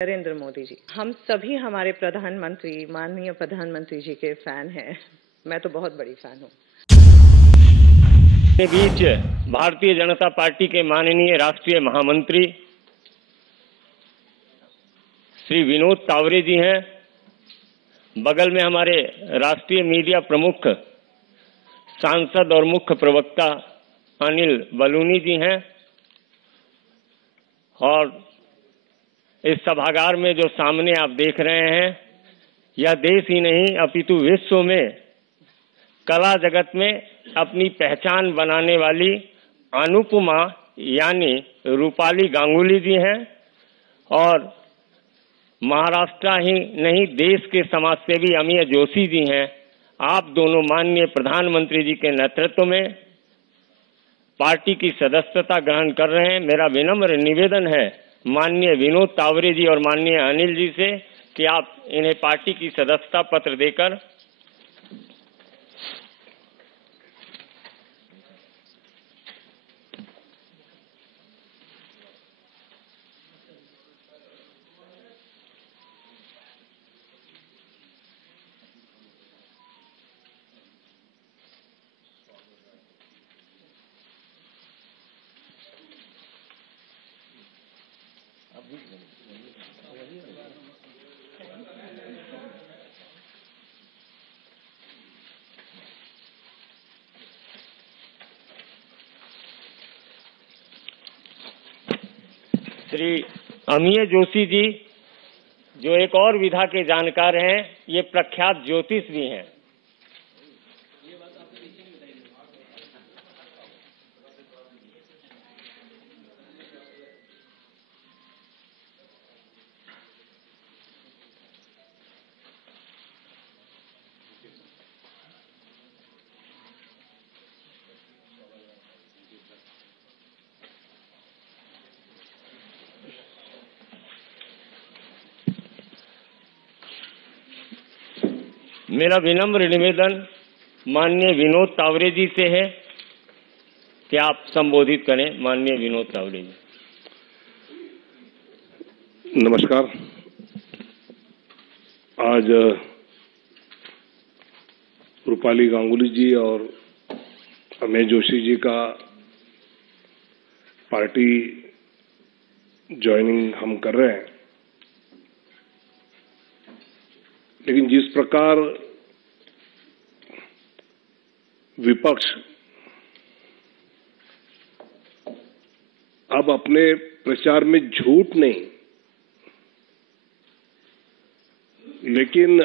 नरेंद्र मोदी जी। हम सभी हमारे प्रधानमंत्री, माननीय प्रधानमंत्री जी के फैन हैं। मैं तो बहुत बड़ी फैन हूँ। के बीच भारतीय जनता पार्टी के माननीय राष्ट्रीय महामंत्री श्री विनोद तावरे जी हैं। बगल में हमारे राष्ट्रीय मीडिया प्रमुख, सांसद और मुख्य प्रवक्ता अनिल बलूनी जी हैं। और इस सभागार में जो सामने आप देख रहे हैं, यह देश ही नहीं अपितु विश्व में कला जगत में अपनी पहचान बनाने वाली अनुपमा यानी रूपाली गांगुली जी हैं। और महाराष्ट्र ही नहीं, देश के समाजसेवी अमीय जोशी जी हैं। आप दोनों माननीय प्रधानमंत्री जी के नेतृत्व में पार्टी की सदस्यता ग्रहण कर रहे हैं। मेरा विनम्र निवेदन है माननीय विनोद तावरे जी और माननीय अनिल जी से कि आप इन्हें पार्टी की सदस्यता पत्र देकर श्री अमीय जोशी जी, जो एक और विधा के जानकार हैं, ये प्रख्यात ज्योतिष भी हैं। मेरा विनम्र निवेदन माननीय विनोद तावरे जी से है कि आप संबोधित करें। माननीय विनोद तावरे जी। नमस्कार। आज रूपाली गांगुली जी और अमेय जोशी जी का पार्टी ज्वाइनिंग हम कर रहे हैं, लेकिन जिस प्रकार विपक्ष अब अपने प्रचार में झूठ नहीं, लेकिन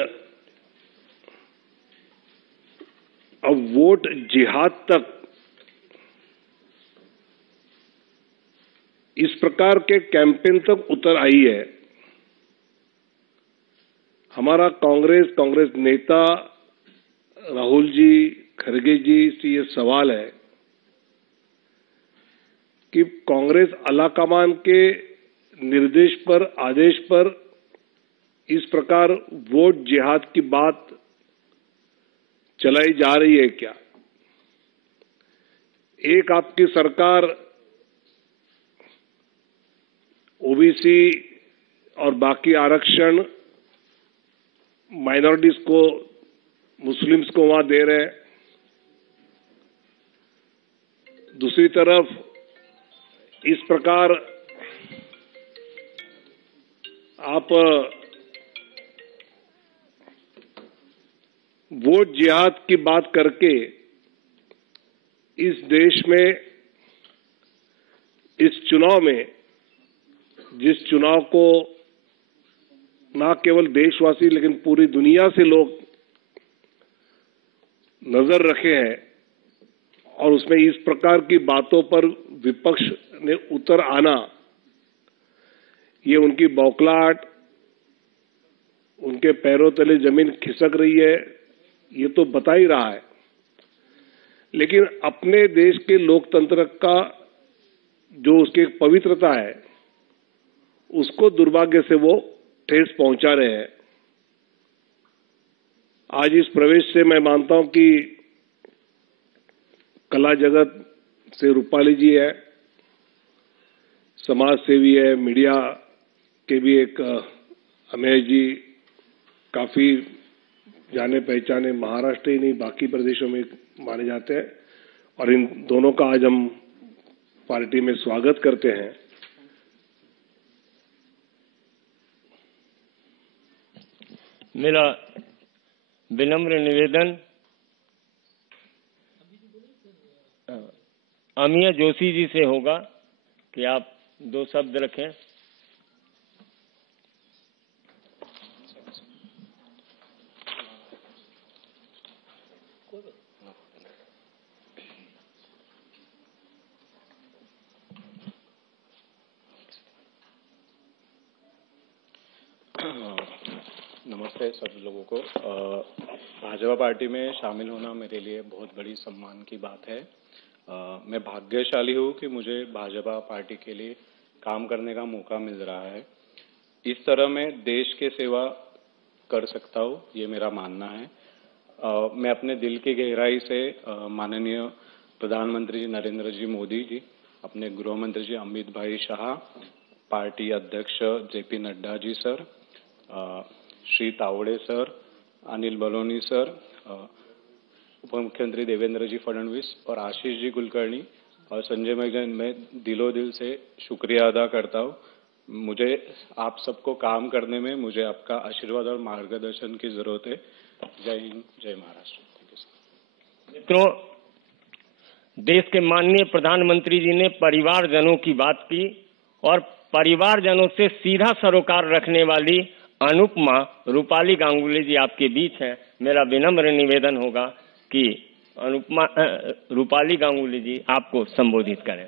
अब वोट जिहाद तक इस प्रकार के कैंपेन तक उतर आई है। हमारा कांग्रेस नेता राहुल जी, खड़गे जी से ये सवाल है कि कांग्रेस आलाकमान के निर्देश पर, आदेश पर इस प्रकार वोट जिहाद की बात चलाई जा रही है क्या? एक आपकी सरकार ओबीसी और बाकी आरक्षण माइनॉरिटीज को, मुस्लिम्स को वहां दे रहे हैं। दूसरी तरफ इस प्रकार आप वोट जिहाद की बात करके इस देश में, इस चुनाव में, जिस चुनाव को न केवल देशवासी लेकिन पूरी दुनिया से लोग नजर रखे हैं, और उसमें इस प्रकार की बातों पर विपक्ष ने उतर आना, ये उनकी बौखलाहट, उनके पैरों तले जमीन खिसक रही है, ये तो बता ही रहा है। लेकिन अपने देश के लोकतंत्र का जो उसकी पवित्रता है, उसको दुर्भाग्य से वो ठेस पहुंचा रहे हैं। आज इस प्रवेश से मैं मानता हूं कि कला जगत से रूपाली जी है, समाज सेवी है, मीडिया के भी एक अमेय जी काफी जाने पहचाने महाराष्ट्र ही नहीं बाकी प्रदेशों में माने जाते हैं और इन दोनों का आज हम पार्टी में स्वागत करते हैं। मेरा विनम्र निवेदन अमीय जोशी जी से होगा कि आप 2 शब्द रखें। नमस्ते सभी लोगों को। भाजपा पार्टी में शामिल होना मेरे लिए बहुत बड़ी सम्मान की बात है। मैं भाग्यशाली हूँ कि मुझे भाजपा पार्टी के लिए काम करने का मौका मिल रहा है। इस तरह मैं देश के सेवा कर सकता हूँ, ये मेरा मानना है। मैं अपने दिल की गहराई से माननीय प्रधानमंत्री जी नरेंद्र जी मोदी जी, अपने गृह मंत्री जी अमित भाई शाह, पार्टी अध्यक्ष JP Nadda ji sir, Shri Tawde sir, Anil Baloni sir, उप मुख्यमंत्री देवेंद्र जी फडणवीस और आशीष जी कुलकर्णी और संजय मैगन, मैं दिलो दिल से शुक्रिया अदा करता हूँ। मुझे आप सबको काम करने में मुझे आपका आशीर्वाद और मार्गदर्शन की जरूरत है। जय हिंद, जय महाराष्ट्र। Thank you sir. मित्रों, देश के माननीय प्रधानमंत्री जी ने परिवारजनों की बात की और परिवारजनों से सीधा सरोकार रखने वाली अनुपमा रूपाली गांगुली जी आपके बीच हैं। मेरा विनम्र निवेदन होगा कि अनुपमा रूपाली गांगुली जी आपको संबोधित करें।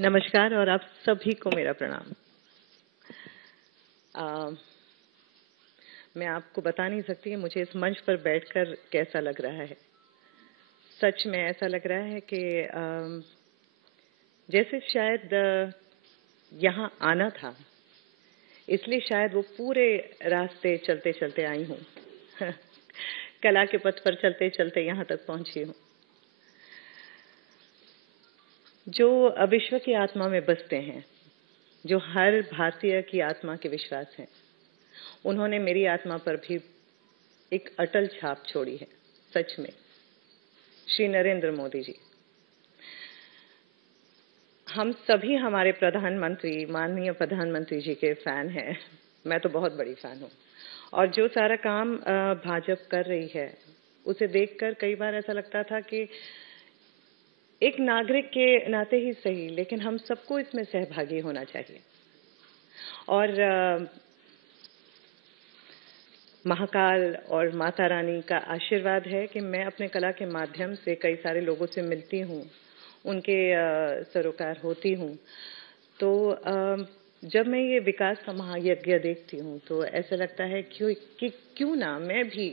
नमस्कार और आप सभी को मेरा प्रणाम। मैं आपको बता नहीं सकती कि मुझे इस मंच पर बैठकर कैसा लग रहा है। सच में ऐसा लग रहा है कि जैसे शायद यहाँ आना था, इसलिए शायद वो पूरे रास्ते चलते चलते आई हूँ कला के पथ पर चलते चलते यहाँ तक पहुँची हूँ। जो विश्व की आत्मा में बसते हैं, जो हर भारतीय की आत्मा के विश्वास हैं, उन्होंने मेरी आत्मा पर भी एक अटल छाप छोड़ी है। सच में श्री नरेंद्र मोदी जी, हम सभी हमारे प्रधानमंत्री, माननीय प्रधानमंत्री जी के फैन हैं। मैं तो बहुत बड़ी फैन हूँ और जो सारा काम भाजपा कर रही है उसे देखकर कई बार ऐसा लगता था कि एक नागरिक के नाते ही सही, लेकिन हम सबको इसमें सहभागी होना चाहिए। और महाकाल और माता रानी का आशीर्वाद है कि मैं अपने कला के माध्यम से कई सारे लोगों से मिलती हूँ, उनके सरोकार होती हूँ। तो जब मैं ये विकास का महायज्ञ देखती हूँ तो ऐसा लगता है क्यों ना मैं भी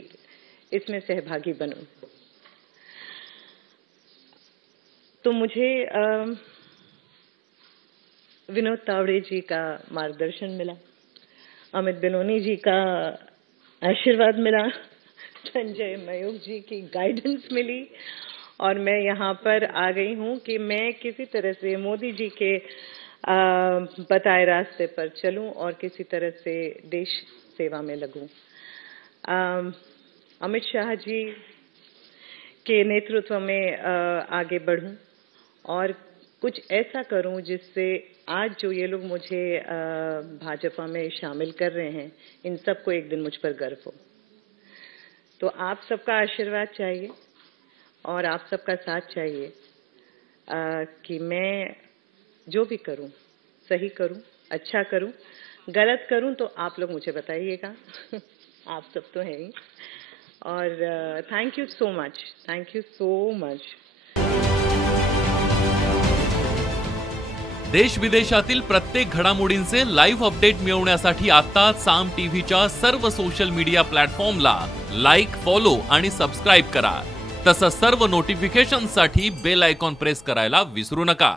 इसमें सहभागी बनूं। तो मुझे विनोद तावड़े जी का मार्गदर्शन मिला, अमित बेलोनी जी का आशीर्वाद मिला, संजय मयूख जी की गाइडेंस मिली और मैं यहाँ पर आ गई हूँ कि मैं किसी तरह से मोदी जी के बताए रास्ते पर चलूँ और किसी तरह से देश सेवा में लगूँ। अमित शाह जी के नेतृत्व में आगे बढ़ूँ और कुछ ऐसा करूं जिससे आज जो ये लोग मुझे भाजपा में शामिल कर रहे हैं, इन सबको एक दिन मुझ पर गर्व हो। तो आप सबका आशीर्वाद चाहिए और आप सबका साथ चाहिए कि मैं जो भी करूं सही करूं, अच्छा करूं। गलत करूं तो आप लोग मुझे बताइएगा आप सब तो हैं ही। और thank you so much, thank you so much. देश विदेशातील प्रत्येक घडामोडींचे लाईव्ह अपडेट मिळवण्यासाठी आता साम टीव्हीच्या सर्व सोशल मीडिया प्लॅटफॉर्मला लाईक, फॉलो आणि सबस्क्राइब करा। तसंच सर्व नोटिफिकेशनसाठी बेल आयकॉन प्रेस करायला विसरू नका।